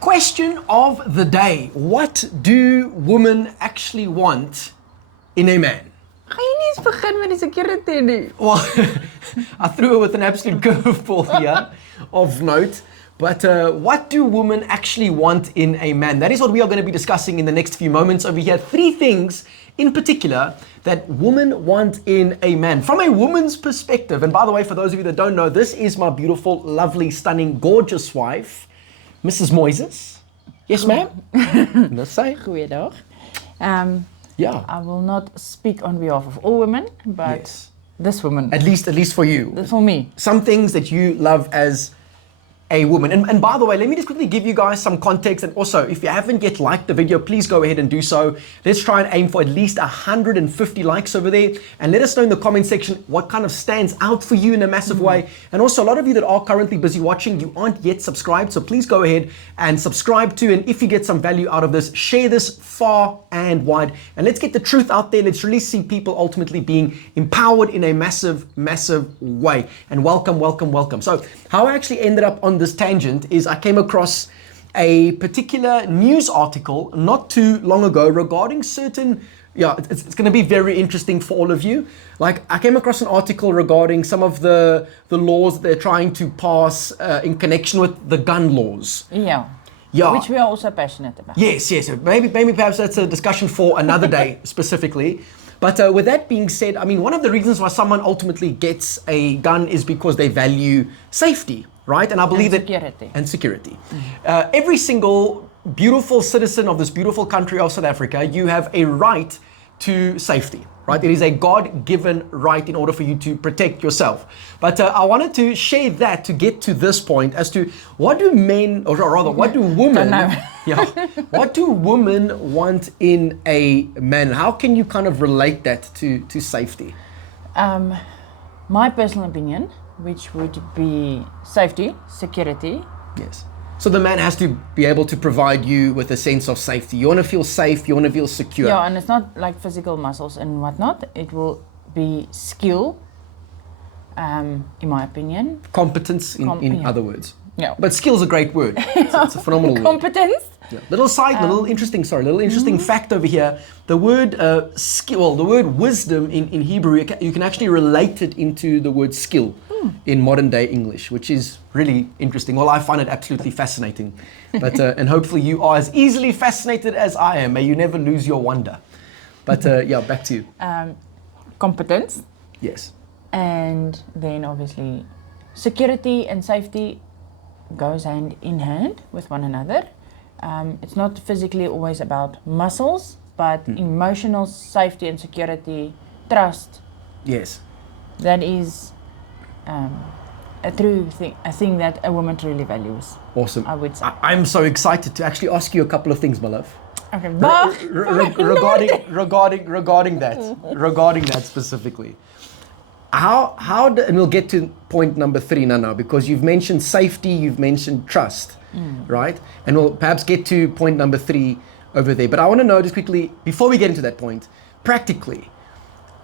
Question of the day. What do women actually want in a man? Gaan jy nie eens begin met die security nie? Well, I threw it with an absolute curveball here of note. But what do women actually want in a man? That is what we are going to be discussing in the next few moments over here. 3 things in particular that women want in a man from a woman's perspective. And by the way, for those of you that don't know, this is my beautiful, lovely, stunning, gorgeous wife, Mrs. Moyses. Yes, ma'am? Let's say. Goeiedag. Yeah. I will not speak on behalf of all women, but Yes. this woman. At least for you. For me. Some things that you love as a woman. And by the way, let me just quickly give you guys some context. And also, if you haven't yet liked the video, please go ahead and do so. Let's try and aim for at least 150 likes over there. And let us know in the comment section what kind of stands out for you in a massive way. And also, a lot of you that are currently busy watching, you aren't yet subscribed. So please go ahead and subscribe to. And if you get some value out of this, share this far and wide. And let's get the truth out there. Let's really see people ultimately being empowered in a massive, massive way. And welcome, welcome, welcome. So how I actually ended up on this tangent is I came across a particular news article not too long ago regarding certain, it's going to be very interesting for all of you. Like I came across an article regarding some of the laws they're trying to pass in connection with the gun laws. Yeah. Yeah. Which we are also passionate about. Yes. Maybe perhaps that's a discussion for another day specifically. But with that being said, I mean, one of the reasons why someone ultimately gets a gun is because they value safety, right? And I believe and security. Every single beautiful citizen of this beautiful country of South Africa, you have a right to safety, right? It is a God-given right in order for you to protect yourself. But I wanted to share that to get to this point as to what do men, or rather, what do women, what do women want in a man? How can you kind of relate that to safety? My personal opinion, which would be safety, security. Yes. So the man has to be able to provide you with a sense of safety. You want to feel safe, you want to feel secure. Yeah, and it's not like physical muscles and whatnot. It will be skill, in my opinion. Competence, in other words. Yeah. But skill's a great word. It's a phenomenal word. Competence. Yeah. Little interesting fact over here. The word skill, the word wisdom in Hebrew, you can actually relate it into the word skill in modern day English, which is really interesting. Well, I find it absolutely fascinating. But and hopefully you are as easily fascinated as I am. May you never lose your wonder. But back to you. Competence. Yes. And then obviously security and safety goes hand in hand with one another. It's not physically always about muscles, but emotional safety and security, trust. Yes. That is a true thing, a thing that a woman truly values. Awesome. I would say. I'm so excited to actually ask you a couple of things, my love. Okay. Regarding that specifically. And we'll get to point number 3 now, because you've mentioned safety, you've mentioned trust, right? And we'll perhaps get to point number 3 over there. But I want to know just quickly, before we get into that point, practically,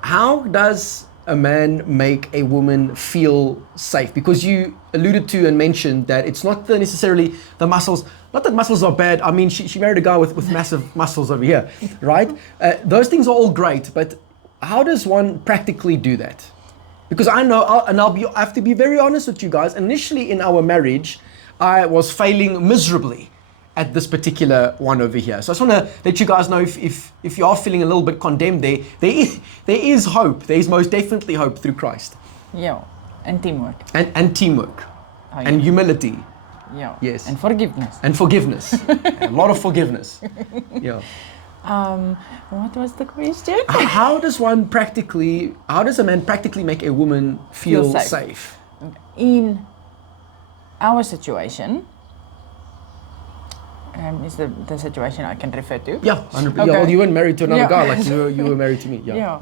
how does a man make a woman feel safe? Because you alluded to and mentioned that it's not necessarily the muscles. Not that muscles are bad. I mean, she married a guy with massive muscles over here, right? Those things are all great, but how does one practically do that? Because I know, I have to be very honest with you guys. Initially in our marriage, I was failing miserably at this particular one over here. So I just want to let you guys know if you are feeling a little bit condemned there is hope. There is most definitely hope through Christ. Yeah, and teamwork. And teamwork. Oh, yeah. And humility. Yeah. Yes. And forgiveness. And forgiveness. A lot of forgiveness. Yeah. What was the question? How does a man practically make a woman feel safe? In our situation, is the situation I can refer to? Yeah, 100%. Okay. Yeah, well, you weren't married to another guy like you were married to me. Yeah.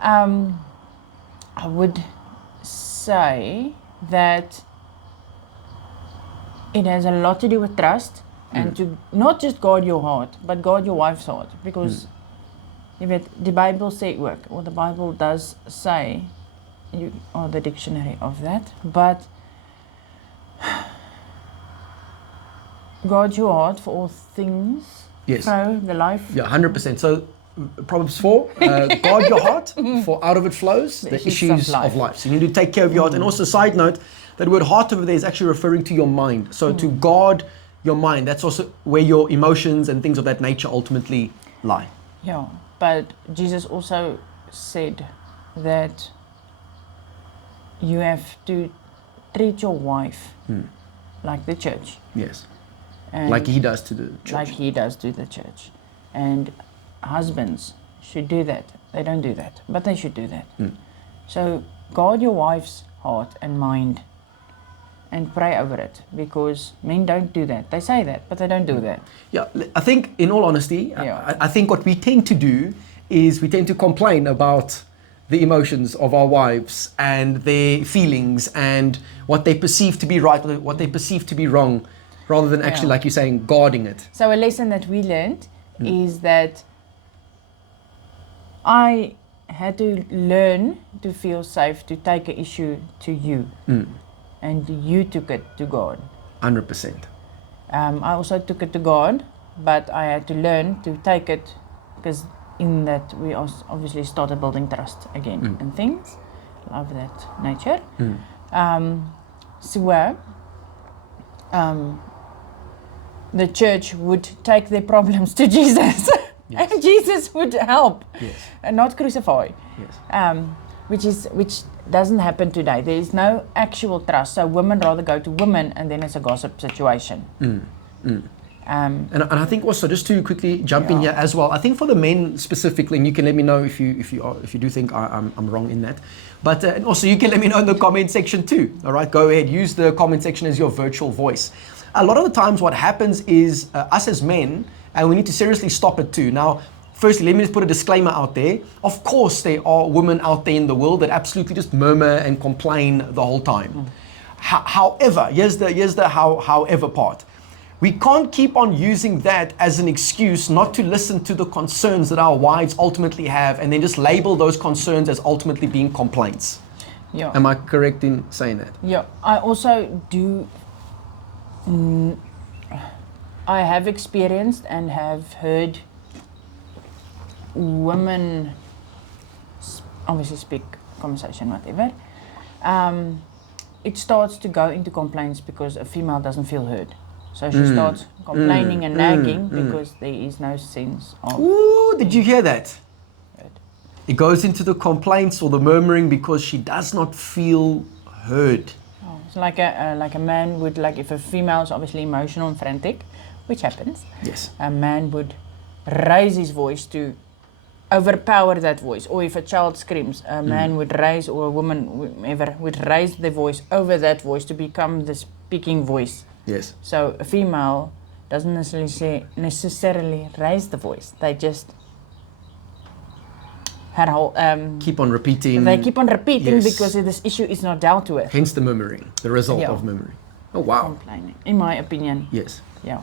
I would say that it has a lot to do with trust and to not just guard your heart, but guard your wife's heart. Because the Bible says work, or the Bible does say, or the dictionary of that, but guard your heart for all things. Yes. Throw the life. Yeah, 100%. So Proverbs 4, guard your heart, for out of it flows the issues of life. So you need to take care of your heart. And also, side note, that word heart over there is actually referring to your mind. So to guard your mind, that's also where your emotions and things of that nature ultimately lie. Yeah, but Jesus also said that you have to treat your wife like the church. Yes. And Like he does to the church. Like he does to the church. And husbands should do that. They don't do that, but they should do that. So guard your wife's heart and mind and pray over it, because men don't do that. They say that, but they don't do that. Yeah, I think in all honesty, I think what we tend to do is we tend to complain about the emotions of our wives and their feelings and what they perceive to be right, what they perceive to be wrong, rather than actually, like you're saying, guarding it. So a lesson that we learned is that I had to learn to feel safe to take an issue to you. And you took it to God. 100%. I also took it to God, but I had to learn to take it, because in that we obviously started building trust again and things of that nature. The church would take their problems to Jesus. Yes. And Jesus would help, Yes. and not crucify. Yes. Which doesn't happen today. There is no actual trust. So women rather go to women, and then it's a gossip situation. And I think also, just to quickly jump in here as well, I think for the men specifically, and you can let me know if you do think I'm wrong in that, but and also you can let me know in the comment section too. All right, go ahead, use the comment section as your virtual voice. A lot of the times, what happens is us as men, and we need to seriously stop it too. Now, firstly, let me just put a disclaimer out there. Of course, there are women out there in the world that absolutely just murmur and complain the whole time. However, here's the however part. We can't keep on using that as an excuse not to listen to the concerns that our wives ultimately have, and then just label those concerns as ultimately being complaints. Yeah. Am I correct in saying that? Yeah. I also do. I have experienced and have heard women obviously speak, conversation, whatever. It starts to go into complaints because a female doesn't feel heard. So she starts complaining and nagging because there is no sense of. Ooh, did you hear that? heard. It goes into the complaints or the murmuring because she does not feel heard. Oh, it's like a man would, like, if a female is obviously emotional and frantic, which happens. Yes. A man would raise his voice to overpower that voice. Or if a child screams, a man would raise, or a woman, whoever, would raise their voice over that voice to become the speaking voice. Yes. So a female doesn't necessarily raise the voice. They just Keep on repeating. They keep on repeating Yes. because this issue is not dealt with. Hence the murmuring, the result Yeah. of murmuring. Oh wow. Complaining, in my opinion. Yes. Yeah.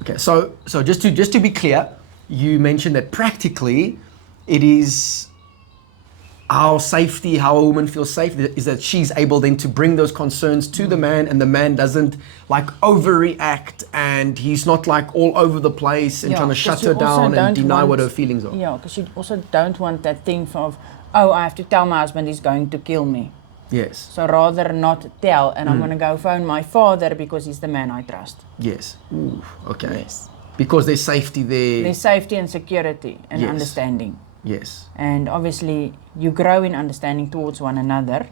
Okay. So just to be clear, you mentioned that practically it is our safety, how a woman feels safe, is that she's able then to bring those concerns to the man, and the man doesn't like overreact, and he's not like all over the place and trying to shut her down and deny what her feelings are. Yeah, because you also don't want that thing of, oh, I have to tell my husband he's going to kill me. Yes. So rather not tell, and I'm going to go phone my father because he's the man I trust. Yes. Ooh, okay. Yes. Because there's safety there. There's safety and security and Yes. understanding. Yes. And obviously you grow in understanding towards one another.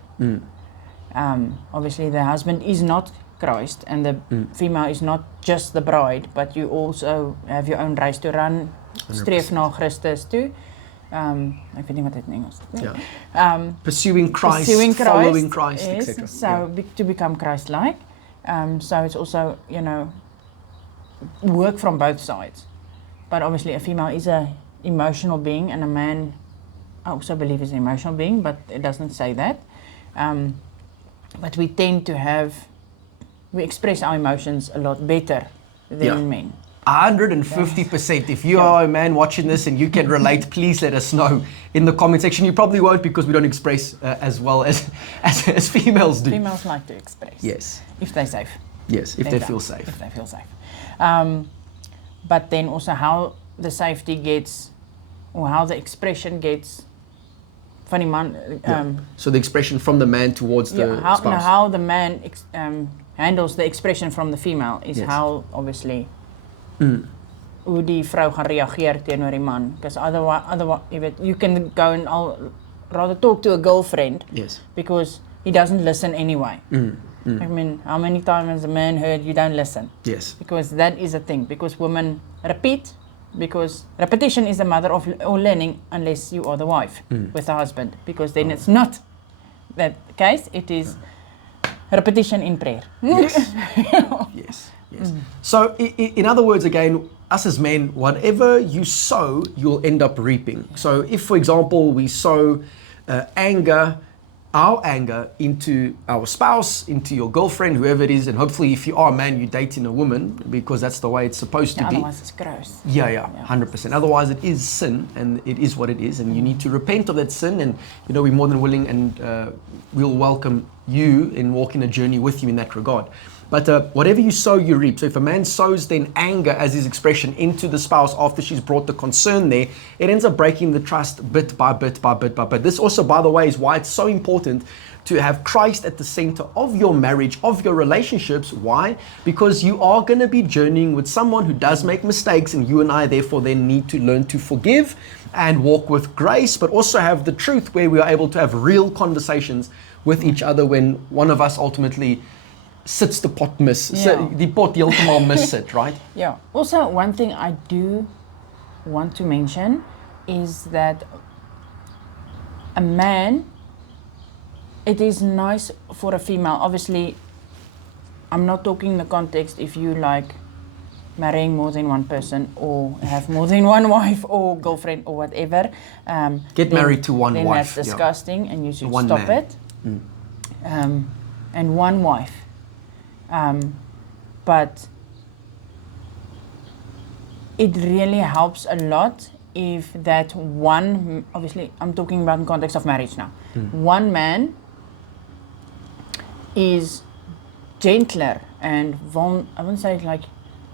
Obviously the husband is not Christ, and the female is not just the bride, but you also have your own race to run. 100%. Streef na Christus toe. Ek weet nie wat dit in Engels is. Yeah. Pursuing Christ, following Christ, yes, etc. So to become Christ-like. So it's also, work from both sides. But obviously a female is a emotional being, and a man, I also believe, is an emotional being, but it doesn't say that. But we tend to we express our emotions a lot better than men. 150%. If you are a man watching this and you can relate, please let us know in the comment section. You probably won't, because we don't express as well as females do. Females like to express. Yes. If they're safe. Yes, if they feel safe. If they feel safe. But then also how the safety gets, or how the expression gets van die man. So the expression from the man towards the spouse. How the man handles the expression from the female is how, obviously, hoe die vrou gaan reageer teenoor die man. Because otherwise, you can go and I'll rather talk to a girlfriend. Yes. Because he doesn't listen anyway. I mean, how many times has a man heard you don't listen? Yes. Because that is a thing. Because women repeat. Because repetition is the mother of all learning, unless you are the wife with the husband. Because then it's not that case. It is repetition in prayer. Yes. Yes. So, in other words, again, us as men, whatever you sow, you'll end up reaping. So, if, for example, we sow our anger into our spouse, into your girlfriend, whoever it is, and hopefully if you are a man, you're dating a woman, because that's the way it's supposed to be. Otherwise it's gross. Yeah, 100%. Otherwise it is sin, and it is what it is, and you need to repent of that sin, and we're more than willing, and we'll welcome you and walk in a journey with you in that regard. But whatever you sow, you reap. So if a man sows then anger as his expression into the spouse after she's brought the concern there, it ends up breaking the trust bit by bit by bit by bit. This also, by the way, is why it's so important to have Christ at the center of your marriage, of your relationships. Why? Because you are going to be journeying with someone who does make mistakes, and you and I therefore then need to learn to forgive and walk with grace, but also have the truth where we are able to have real conversations with each other when one of us ultimately sits the pot mis. Die pot heeltemal mis sit, right? Yeah. Also, one thing I do want to mention is that a man, it is nice for a female. Obviously, I'm not talking in the context if you like marrying more than one person or have more than one wife or girlfriend or whatever. Get married to one then wife. That's disgusting, and you should one stop man. it. And one wife. But it really helps a lot if that one, obviously I'm talking about in context of marriage now, one man is gentler and I wouldn't say like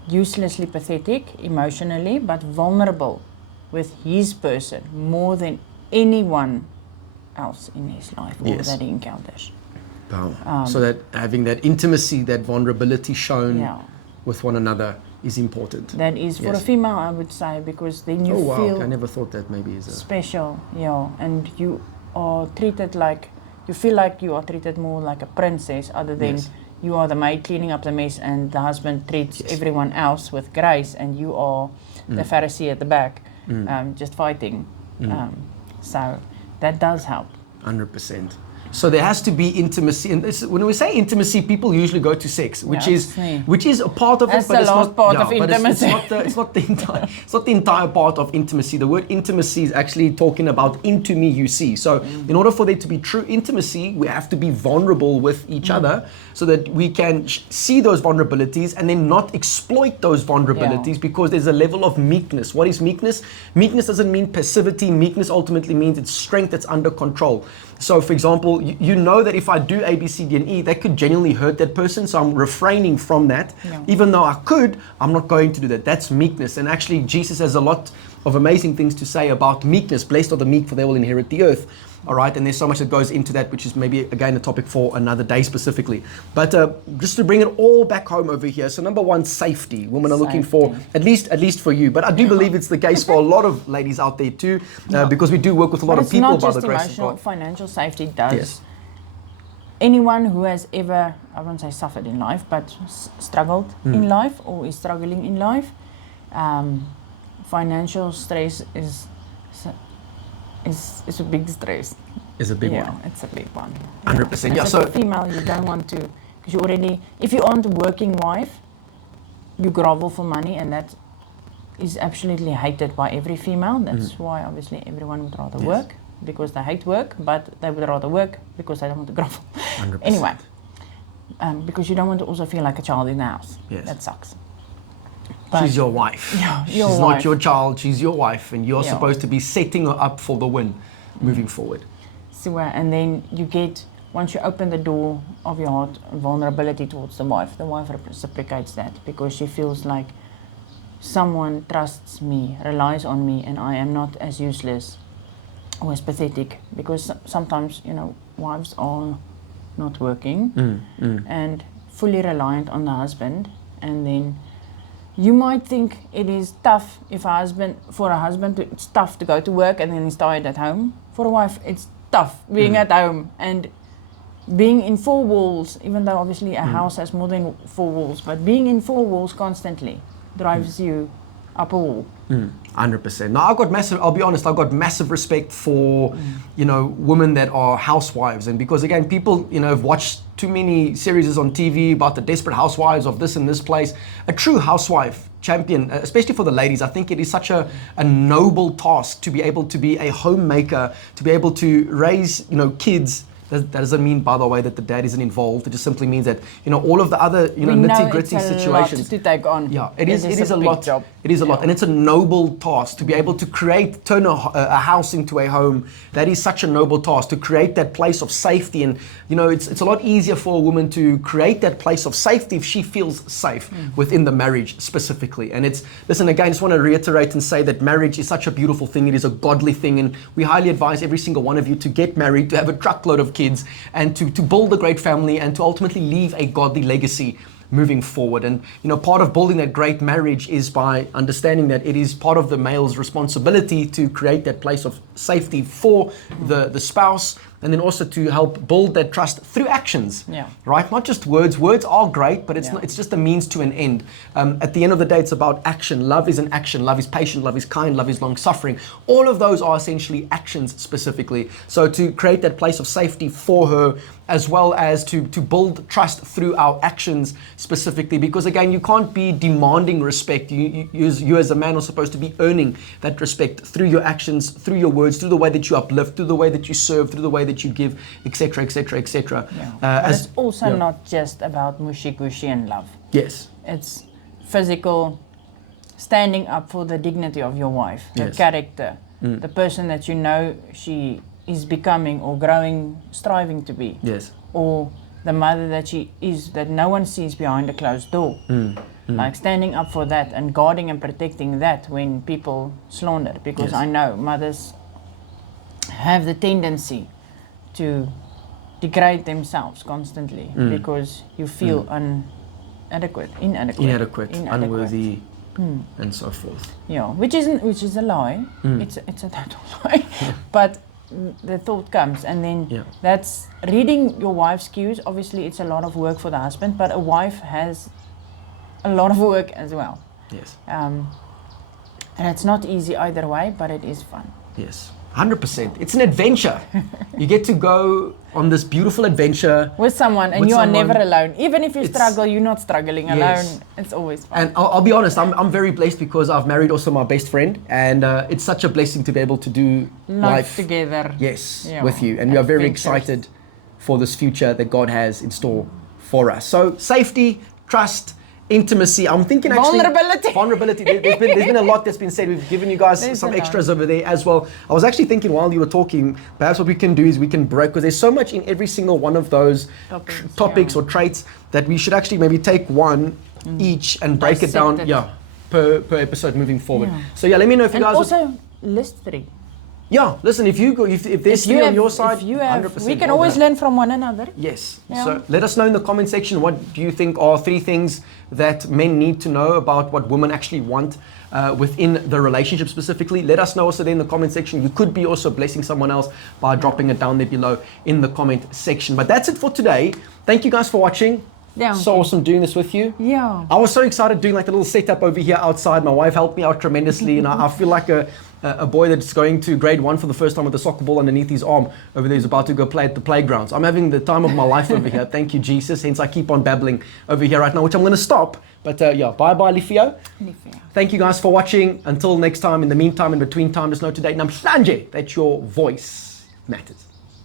uselessly pathetic emotionally, but vulnerable with his person more than anyone else in his life or that he encounters. So that having that intimacy, that vulnerability shown with one another is important. That is for a female, I would say, because then you feel I never thought that maybe is special, and you are treated like, you feel like you are treated more like a princess, other than you are the maid cleaning up the mess, and the husband treats everyone else with grace, and you are the Pharisee at the back, just fighting. So that does help. 100%. So there has to be intimacy, and when we say intimacy, people usually go to sex, which is a part of That's it, but it's not part of intimacy. It's not the entire part of intimacy. The word intimacy is actually talking about into me you see. So in order for there to be true intimacy, we have to be vulnerable with each other, so that we can see those vulnerabilities and then not exploit those vulnerabilities, because there's a level of meekness. What is meekness? Meekness doesn't mean passivity. Meekness ultimately means it's strength that's under control. So, for example, you know that if I do A, B, C, D, and E, that could genuinely hurt that person. So I'm refraining from that. Even though I could, I'm not going to do that. That's meekness. And actually, Jesus has a lot of amazing things to say about meekness. Blessed are the meek, for they will inherit the earth. All right, and there's so much that goes into that, which is maybe, again, a topic for another day specifically. But just to bring it all back home over here. So number one, safety. Women are looking for, at least for you. But I do believe it's the case for a lot of ladies out there too, because we do work with a lot of people by the grace of God. Financial safety does. Anyone who has ever, I won't say suffered in life, but struggled in life or is struggling in life, financial stress is a big stress. It's a big one. Yeah, it's a big one. 100%. As a female, you don't want to, because you already, if you aren't a working wife, you grovel for money, and that is absolutely hated by every female. That's why obviously everyone would rather work, because they hate work, but they would rather work because they don't want to grovel. 100%. Anyway, because you don't want to also feel like a child in the house. Yes. That sucks. But she's your wife. She's not your child, she's your wife, and you're supposed to be setting her up for the win moving forward. So, and then you get once you open the door of your heart, vulnerability towards the wife reciprocates that, because she feels like someone trusts me, relies on me, and I am not as useless or as pathetic, because sometimes, wives are not working and fully reliant on the husband, and then you might think it is tough for a husband it's tough to go to work and then he's tired at home. For a wife, it's tough being at home and being in four walls, even though obviously a house has more than four walls, but being in four walls constantly drives you up a wall. 100%. Now, I'll be honest, I've got massive respect for, women that are housewives. And because again, people, have watched too many series on TV about the desperate housewives of this and this place. A true housewife champion, especially for the ladies, I think it is such a noble task to be able to be a homemaker, to be able to raise, kids. That doesn't mean, by the way, that the dad isn't involved. It just simply means that, all of the other, nitty-gritty situations. It's a lot to take on. Yeah, it is a lot. Job. It is a lot. And it's a noble task to be able to turn a house into a home. That is such a noble task, to create that place of safety. And, it's a lot easier for a woman to create that place of safety if she feels safe within the marriage specifically. And listen, again, I just want to reiterate and say that marriage is such a beautiful thing. It is a godly thing. And we highly advise every single one of you to get married, to have a truckload of kids, and to build a great family, and to ultimately leave a godly legacy moving forward. And part of building that great marriage is by understanding that it is part of the male's responsibility to create that place of safety for the spouse, and then also to help build that trust through actions, right? Not just words. Words are great, but it's just a means to an end. At the end of the day, it's about action. Love is an action. Love is patient. Love is kind. Love is long-suffering. All of those are essentially actions specifically. So to create that place of safety for her, as well as to build trust through our actions specifically, because again, you can't be demanding respect. You as a man are supposed to be earning that respect through your actions, through your words, through the way that you uplift, through the way that you serve, through the way that you give, etc., etc., etc. It's also not just about mushy-gushy and love. Yes. It's physical, standing up for the dignity of your wife, her character, the person that she is becoming or growing, striving to be. Yes. Or the mother that she is, that no one sees behind a closed door. Like standing up for that and guarding and protecting that when people slander. Because I know mothers have the tendency to degrade themselves constantly because you feel inadequate, unworthy, and so forth. Yeah, which is a lie. It's a total lie. But the thought comes, and then that's reading your wife's cues. Obviously, it's a lot of work for the husband, but a wife has a lot of work as well. Yes. And it's not easy either way, but it is fun. Yes. 100%. It's an adventure. You get to go on this beautiful adventure with someone, and you are never alone. Even if you struggle, you're not struggling alone. It's always fun. And I'll be honest, I'm very blessed because I've married also my best friend, and it's such a blessing to be able to do life together. Yes, with you, and we are very excited for this future that God has in store for us. So safety, trust, intimacy. I'm thinking actually vulnerability. There's been a lot that's been said. We've given you guys some extras over there as well. I was actually thinking while you were talking, perhaps what we can do is we can break, because there's so much in every single one of those topics or traits that we should actually maybe take one each and break it down per episode moving forward. So let me know if you guys also list 3. Yeah, listen, if there's 3 on your side, 100%. We can always learn from one another. Yes. So let us know in the comment section, what do you think are 3 things that men need to know about what women actually want within the relationship specifically. Let us know also there in the comment section. You could be also blessing someone else by dropping it down there below in the comment section. But that's it for today. Thank you guys for watching. So awesome doing this with you. I was so excited doing like a little setup over here outside. My wife helped me out tremendously, and I feel like a boy that's going to grade 1 for the first time with a soccer ball underneath his arm over there is about to go play at the playgrounds. I'm having the time of my life over here. Thank you, Jesus. Hence I keep on babbling over here right now, which I'm going to stop. But bye-bye, Lifio. Thank you guys for watching. Until next time, in the meantime, in between time, just know today, namhlanje, that your voice matters.